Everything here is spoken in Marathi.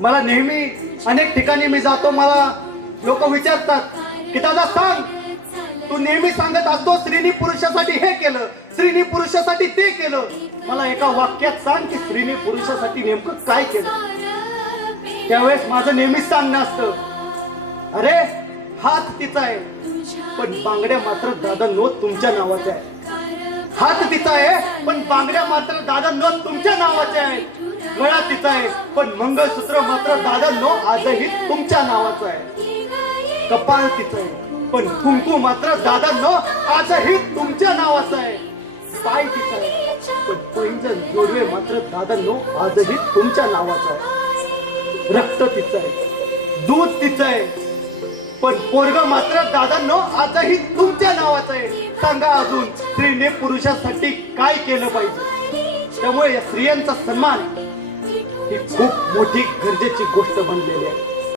मला नेहमी अनेक ठिकाणी मी जातो, मला लोक विचारतात की दादा सांग, तू नेहमी सांगत असतो स्त्रीनी पुरुषासाठी हे केलं, स्त्रीनी पुरुषासाठी ते केलं. मला एका वाक्यात सांग की स्त्रीनी पुरुषासाठी नेमकं काय केलं. त्यावेळेस माझं नेहमीच सांगणं असतं, अरे हात तिचा आहे पण बांगड्या मात्र दादा नो तुमच्या नावाच्या आहे. हात तिचा आहे पण बांगड्या मात्र दादा नो तुमच्या नावाच्या आहेत. गळा तिचा आहे पण मंगळसूत्र मात्र दादा नो आजही तुमच्या नावाचं आहे. कपाळ तिचं आहे पण कुंकू मात्र दादा नो आजही तुमच्या नावाचं आहे. पाय तिचा आहे पण पैंजण जोडवे मात्र दादा नो आजही तुमच्या नावाचं आहे. रक्त तिचं आहे, दूध तिचं आहे पण पोरग मात्र दादांनो आजही तुमच्या नावाचं आहे. सांगा अजून स्त्रीने पुरुषासाठी काय केलं पाहिजे. त्यामुळे या स्त्रियांचा सन्मान ही खूप मोठी गरजेची गोष्ट बनलेली आहे.